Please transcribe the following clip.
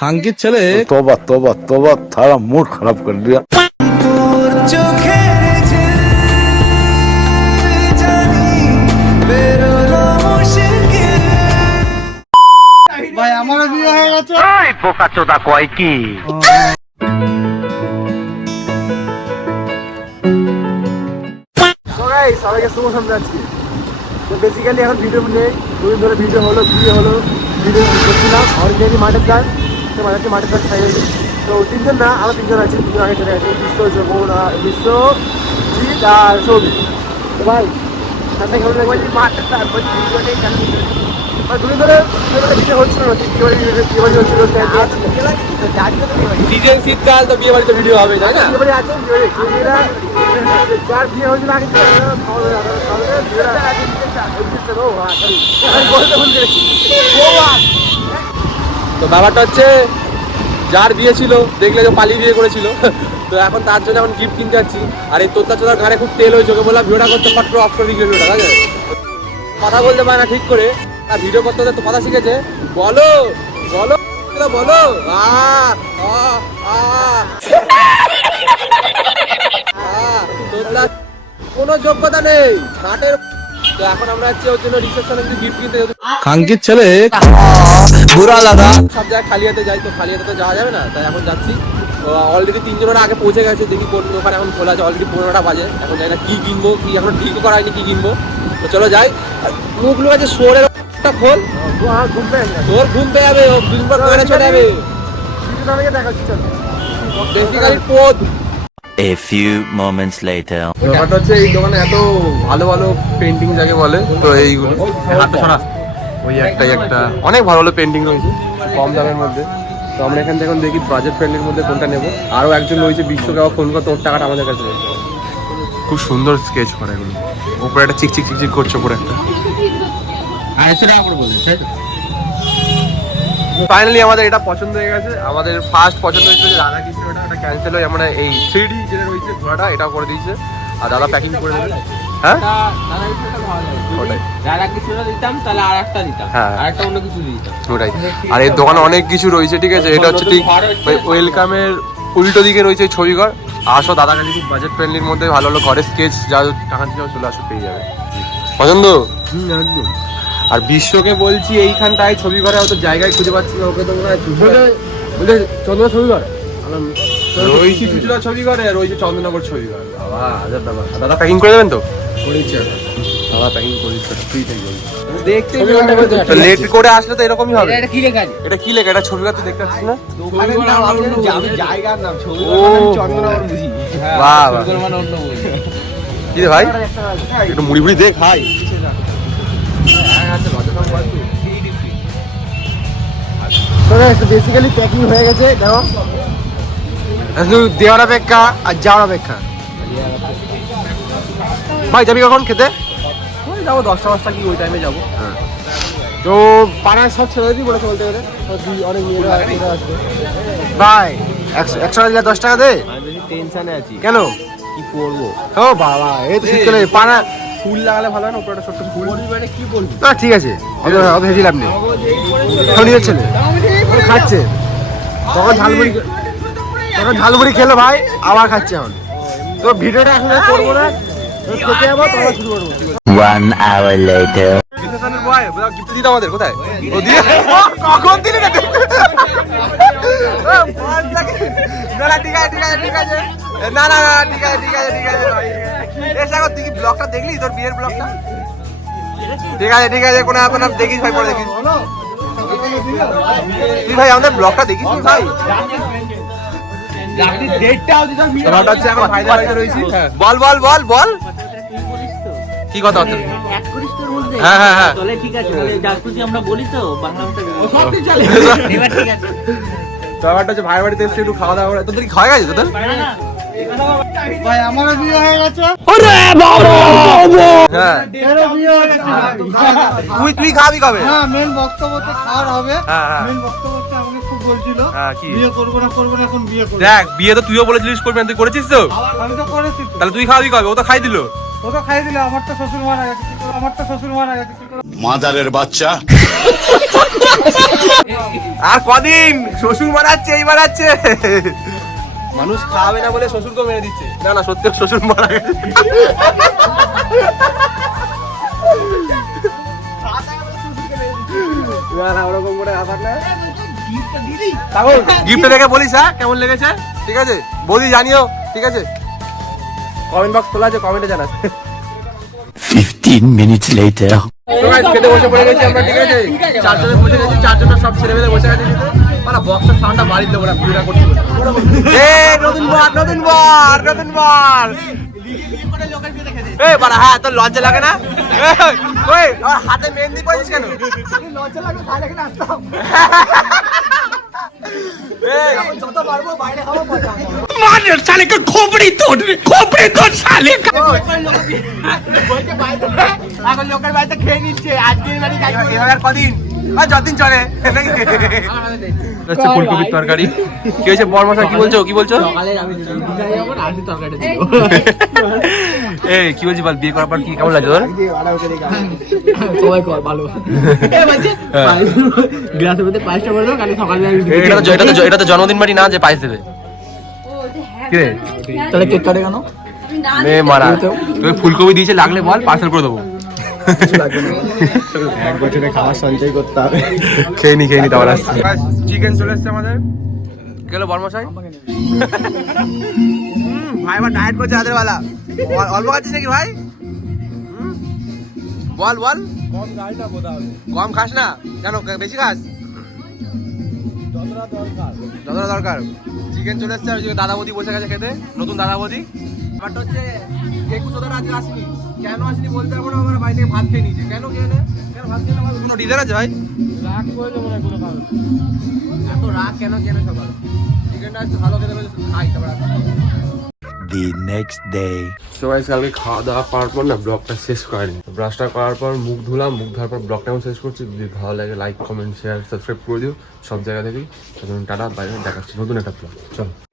खांकित चले तोबा तोबा तोबा थारा मूड खराब कर दिया। भाई हमारा বিয়ে হয়ে গেছে। এই বোকাচোদা কয় কি? সবাইকে শুভ সন্ধ্যা আজকে। তো বেসিক্যালি এখন ভিডিও নেই, দুদিন ধরে ভিডিও হলো, বিয়ে হলো, ভিডিও করছিলাম অলরেডি মাঠের গান, তো মাঠের গান খাই গেছে। তো তিনজন না, আরও তিনজন আছে, তিনজন আগে চলে গেছে, বিশ্বজিৎ আর সৌভিক। তো ভাই মাঠের গান দুদিন ধরে ভিডিও হচ্ছিল না, বিয়ে বাড়ি হচ্ছিল, সিজন শীতকাল তো বিয়ে বাড়িতে ভিডিও হবে তাই না? বিয়ে বাড়ি আছে, যার বিয়ে হয়েছিল আগে তো ব্যাপারটা হচ্ছে যার বিয়ে ছিল দেখলে যে পালিয়ে বিয়ে করেছিল, তো এখন তার জন্য এখন গিফট কিনতে যাচ্ছি। আর এই তোতা চোদার গানে খুব তেল হয়েছে, ওকে বললাম ভিডিওটা করতে ফট করে অফ করে দিলে ভিডিওটা, ঠিক আছে? কথা বলতে পারে না ঠিক করে, আর ভিডিও করতে হতে তো কথা শিখেছে। বলো বলো বলো কোনো যোগ্যতা নেই ঘাটের। তো এখন আমরা হচ্ছে ওর জন্য রিসেপশনে গিফট কিনতে খাঙ্কির ছেলে বুড়া লাগা সব জায়গায় খালি হাতে যাই, তো খালি হাতে তো যাওয়া যাবে না, তাই এখন যাচ্ছি। অলরেডি তিনজনের আগে পৌঁছে গেছে, দেখি কোন দোকান এখন খোলা আছে। অলরেডি 15টা বাজে, এখন জানি না কি কিনবো, কি এখন ঠিকও করা হয়নি কি কিনবো। তো চলো যাই। মুখগুলো আছে শোরের খোল, তোর ঘুম পেয়ে যাবে, ও দুদিন পর চলে যাবে। বেসিক্যালি পদ। A few moments later. ব্যাপারটা হচ্ছে এই দোকানে এত ভালো ভালো পেন্টিং যাকে বলে, তো এইগুলো ওই একটা অনেক ভালো ভালো পেন্টিং রয়েছে কম দামের মধ্যে। তো আমরা এখান থেকে এখন দেখি বাজেট ফ্রেন্ডলির মধ্যে কোনটা নেবো। আরও একজন রয়েছে বিশ্বকে ফোন করতে, ওর টাকাটা আমাদের কাছে রয়েছে। খুব সুন্দর স্কেচ করে এগুলো, উপরে একটা চিকচিক চিকচিক করছে উপরে একটা। ফাইনালি আমাদের এটা পছন্দ হয়ে গেছে। আমাদের ফার্স্ট পছন্দ হয়েছিল যে রাধাকৃষ্ণ, এটা ক্যান্সেল হয়ে আমরা এই 3D যেটা রয়েছে ঘোড়াটা এটা করে দিয়েছে, আর দাদা প্যাকিং করে দেবে। হ্যাঁ ওটাই। আর এর দোকানে অনেক কিছু রয়েছে, ঠিক আছে? এটা হচ্ছে ঠিক ওয়েলকামের উল্টো দিকে রয়েছে ছবিঘর। আসো দাদা কাছে খুব বাজেট ফ্রেন্ডলির মধ্যে ভালো ভালো ঘরের স্কেচ যা টাকা দিয়ে চলে আসো, পেয়ে যাবে। পছন্দ? একদম। আর বিশ্বকে বলছি এইখানটায় ছবি ঘরে অত জায়গায় খুঁজে পাচ্ছি না, ওকে তো মনে হয় বলে চন্দ্রনগর ছবি ঘর রয়েছি, চুচুড়া ছবি ঘরে আর ওই যে চন্দ্রনগর ছবি ঘর। বাবা হাজার টাকা। দাদা প্যাকিং করে দেবেন তো? করেছে দাদা, প্যাকিং করেছে, ফ্রি থেকে দেখতে লেট করে আসলে তো এরকমই হবে। এটা কি লেখা? এটা কি লেখা? এটা ছবি ঘর তুই দেখতে পাচ্ছিস না? দোকানের নাম আমি জায়গার নাম ছবি ঘর মানে চন্দ্রনগর বুঝি। বাহ ছবি ঘর মানে অন্য বই। কি রে ভাই একটু মুড়ি মুড়ি দে খাই। বেসিক্যালি প্যাকিং হয়ে গেছে, দেখো দেওয়ার অপেক্ষা আর যাওয়ার অপেক্ষা। ভাই যাবি কখন খেতে? ওই যাবো 10টা কি ওই টাইমে যাবো। তো পাড়ায় সব ছেড়ে দিই বলেছে, বলতে গেলে অনেক মেয়েরা আসবে। ভাই 100 টাকা দিলে 10 টাকা দে। আমি বেশি টেনশনে আছি, কেন? কি করবো? ও বাবা এই তো শীতকালে পানা ফুল লাগালে ভালো হয় না, উপরে একটা ছোট্ট ফুল। কি বলবি? না ঠিক আছে, অত হেজি লাভ নেই। শনির ছেলে খাচ্ছে, তখন ঝালমুড়ি খেলো ভাই, আবার খাচ্ছে এখন। তো ভিডিওটা এখন করবো না, খেতে যাবো তখন শুরু করবো। 1 hour later. গিফট দিতে আমাদের কোথায়? ও দিয়ে কখন দিলি না? ঠিক আছে না না না ঠিক আছে তুই কি ব্লগটা দেখলি, তোর বিয়ের ব্লগটা? ঠিক আছে কোনো দেখিস ভাই, পরে দেখিস তুই ভাই, আমাদের ব্লগটা দেখিস ভাই। বল বল বল বল কি কথা হচ্ছে? হ্যাঁ হ্যাঁ হ্যাঁ ঠিক আছে, আমরা বলি তো বাংলা ব্যাপারটা হচ্ছে ভাই বাড়িতে এসে একটু খাওয়া দাওয়া করে। তোদের কি খাওয়া গেছে তোদের? ভাই আমারও বিয়ে হয়ে গেছে। হ্যাঁ তুই খাবি কবে? হ্যাঁ মেন বক্তব্য তো খাওয়ার হবে। হ্যাঁ মেন বক্তব্য হচ্ছে আমাকে খুব বলছিল কি বিয়ে করবো না, এখন বিয়ে করবো। দেখ বিয়ে তো তুইও বলেছিলিস করবি না, তুই করেছিস তো? আমি তো করেছি তো। তাহলে তুই খাওয়াবি কবে? ও তো খাই দিল। ও তো খাই দিল, আমার তো শ্বশুর মারা গেছে। মাদারের বাচ্চা। আর কদিন শ্বশুর মারাচ্ছে এই মারাচ্ছে মানুষ খাওয়াবে না বলে শ্বশুরকে মেরে দিচ্ছে না না সত্যি শ্বশুর মারা গেছে ওরকম করে আবার না গিফট দেখে বলিস হ্যাঁ কেমন লেগেছে ঠিক আছে বৌদি জানিও ঠিক আছে কমেন্ট বক্স খোলা আছে কমেন্টে জানাস 15 minutes later. তো গাইস খেতে বসে পড়ে গেছি আমরা ঠিক আছে চারজনে বসে গেছি চারজনে সব ছেলে মেয়ে বসে গেছে মানে বক্সের সাউন্ডটা বাড়ি দেবো না ভিডিওটা করতে এই নতুন বার এই বাড়া হ্যাঁ তোর লজ্জা লাগে না ওই আমার হাতে মেহেন্দি পড়েছিস কেন লজ্জা লাগে ভাই এখানে আসতাম যত পারবো বাইরে খাবো মজা मार साले का खोपड़ी तोड़ साले का এখন লোকের বাড়িতে খেয়ে নিচ্ছে আজকে বাড়ি এভাবে আর কদিন আর যতদিন চলে হচ্ছে ফুলকপির তরকারি কি হয়েছে বড়মশাই কি বলছো সকালে আমি আজকে তরকারিটা ছিল এই কি বলছি বল বিয়ে করার পর কি কেমন লাগে তোর সবাই কর ভালো এ বাচ্চা গ্লাসের মধ্যে পাঁচটা করে দাও কাল সকালে এটা তো জন্মদিন বাড়ি না যে পাইস দেবে কি রে তাহলে কেক কাটে কেন মে মারা তুই ফুলকপি দিয়েছে লাগলে বল পার্সেল করে দেবো এক বছরে খাবার সঞ্চয় করতে হবে খেয়ে নি তাহলে চিকেন চলে এসছে আমাদের গেল বর্মশাই ভাই আবার ডায়েট করছে রাতের বেলা অল্প খাচ্ছিস নাকি ভাই বল কম গাড়ি না বোধহয় কম খাস না কেন বেশি খাস যতটা দরকার চিকেন চলে এসছে আর দাদা বৌদি বসে গেছে খেতে নতুন দাদা বৌদি ব্যাপারটা হচ্ছে একটু তোদের আজকে আসিনি কেন আসিনি বলতে পারবো না আমরা বাড়ি থেকে ভাত খেয়ে নিয়েছি কেন ভাত খেয়ে কোনো রিজন আছে ভাই রাগ করলে মনে হয় কোনো কারণ এত রাগ কেন সকাল চিকেনটা একটু ভালো খেতে পেলে খাই তারপর The next day. So guys কালকে খাওয়া দাওয়া করার পর না ব্লগটা শেষ করেনি ব্রাশটা করার পর মুখ ধুলাম মুখ ধোয়ার পর ব্লগটা আমি শেষ করছি যদি ভালো লাগে লাইক কমেন্ট শেয়ার সাবস্ক্রাইব করে দিও সব জায়গা থেকেই টাটা বাইরে দেখা হচ্ছে নতুন একটা ব্লগ চলো